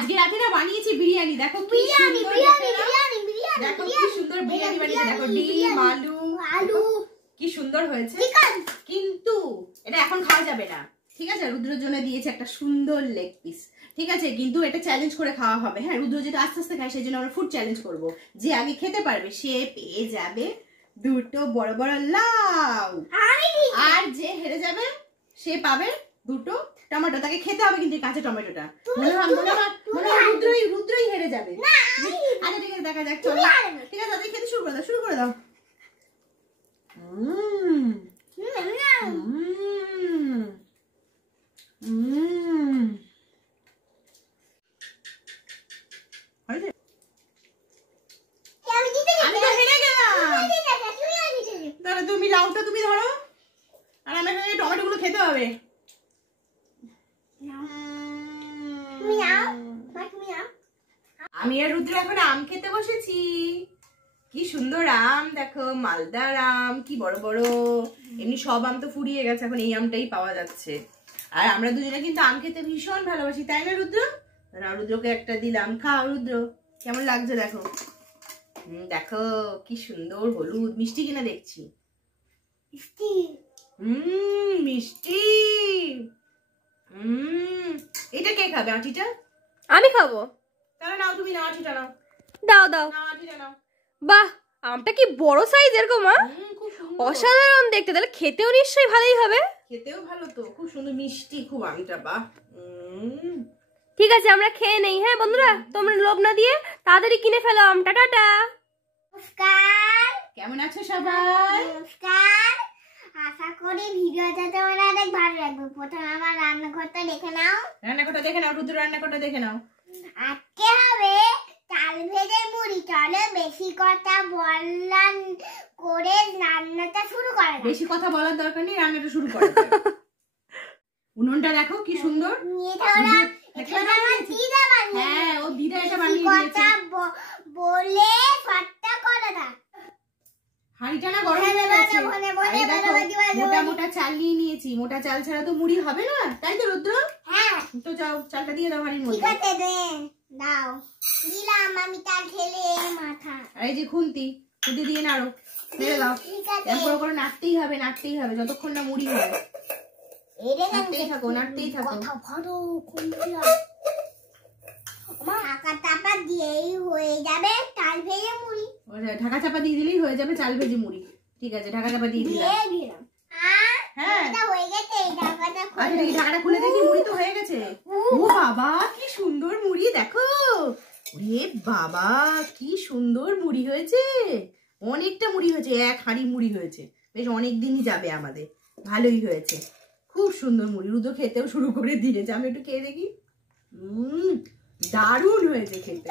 আজকে রাতে না বানিয়েছি বিরিয়ানি, দেখো বিরিয়ানি দেখো কি সুন্দর বিরিয়ানি বানিয়েছি, দেখো ডিম আলু কি সুন্দর হয়েছে। কিন্তু এটা এখন খাওয়া যাবে না, ঠিক আছে? রুদ্রের জন্য দিয়েছে একটা সুন্দর লেগ পিস, ঠিক আছে? কিন্তু এটা চ্যালেঞ্জ করে খাওয়া হবে। হ্যাঁ, রুদ্র যেটা আস্তে আস্তে খায় সেই জন্য আমরা ফুড চ্যালেঞ্জ করবো। যে আগে খেতে পারবে সে পেয়ে যাবে দুটো বড় বড় লাউ, আর যে হেরে যাবে সে পাবে দুটো টমেটো। তাকে খেতে হবে কিন্তু কাঁচা টমেটোটা। রুদ্রই হেরে যাবে। আচ্ছা ঠিক আছে, দেখা যাক, চলো ঠিক আছে, তাদের খেতে শুরু করে দাও। তুমি লাউটা তুমি ধরো, আর আমাকে টমেটো গুলো খেতে হবে। আমি আর রুদ্র এখন আম খেতে বসেছি। কি সুন্দর আম দেখো, মালদার আম, কি বড় বড়। এমনি সব আম তো ফুরিয়ে গেছে, এখন এই আমটাই পাওয়া যাচ্ছে। আর আমরা দুজনে কিন্তু আম খেতে ভীষণ ভালোবাসি, তাই না রুদ্র? রুদ্রকে একটা দিলাম, খাও রুদ্র, কেমন লাগছে দেখো। দেখো কি সুন্দর হলুদ, মিষ্টি কিনা দেখছি। মিষ্টি। এটা কে খাবে? আঁটিটা আমি খাবো। তাহলে নাও, তুমি নাও, আঁটিটা নাও। দাও দাও, আঁটিটা নাও। বাহ, আমটা কি বড় সাইজের গো মা, অসাধারণ দেখতে। তাহলে খেতেও নিশ্চয়ই ভালোই হবে। খেতেও ভালো তো, খুব সুন্দর মিষ্টি খুব আমটা, বাহ। ঠিক আছে, আমরা খেয়ে নেই। হ্যাঁ বন্ধুরা, তোমরা লোভ না দিয়ে তাড়াতাড়ি কিনে ফেলো আমটা। টাটা। নমস্কার, কেমন আছো সবাই? নমস্কার। আশা করি ভিডিওটা তোমরা অনেক ভালো লাগবে। প্রথমে আমার রান্নাঘরটা দেখে নাও। রান্নাঘরটা দেখে নাও, রুদ্র রান্নাঘরটা দেখে নাও। আজকে হবে চাল ভেজে মুড়ি। চলো বেশি কথা বললাম করে রান্নাটা শুরু করা যাক। বেশি কথা বলার দরকার নেই, রান্নাটা শুরু করা যাক। উনুনটা দেখো কি সুন্দর। হ্যাঁ, ও দিদা এটা বানিয়ে দিয়েছে। বলে ফাটটা করে দাও। হাঁড়িটা না গরম হয়ে গেছে। মোটা মোটা চাল নিয়ে নিয়েছি, মোটা চাল ছাড়া তো মুড়ি হবে না, তাই তো রুদ্র? হ্যাঁ, তো যাও চালটা দিয়ে দাও হাঁড়ির মধ্যে। ঠিক আছে, দাও। দিলাম আমি তার ঢেলে মাথা। আর এই যে খুন্তি দিয়ে নাড়ো, মেরে দাও। এরপর করে নাড়তেই হবে, যতক্ষণ না মুড়ি হয়। নাড়তেই থাকো। ঢাকা চাপা দিয়েই হয়ে যাবে চাল ভেজে মুড়ি। ঢাকা চাপা দিয়ে দিলেই হয়ে যাবে চাল ভেজে মুড়ি। ঠিক আছে, ঢাকা চাপা দিয়ে দিলাম। হ্যাঁ, হয়ে গেছে। ঢাকাটা খুলে দেখি, মুড়ি তো হয়ে গেছে। ও বাবা, কি সুন্দর মুড়ি দেখো। ওরে বাবা, কি সুন্দর মুড়ি হয়েছে। অনেকটা মুড়ি হয়েছে, এক হাঁড়ি মুড়ি হয়েছে। বেশ অনেক দিনই যাবে আমাদের, ভালোই হয়েছে। খুব সুন্দর মুড়ি। রুদ্র খেতেও শুরু করে দিয়েছে। আমি একটু খেয়ে দেখি। দারুণ হয়েছে খেতে।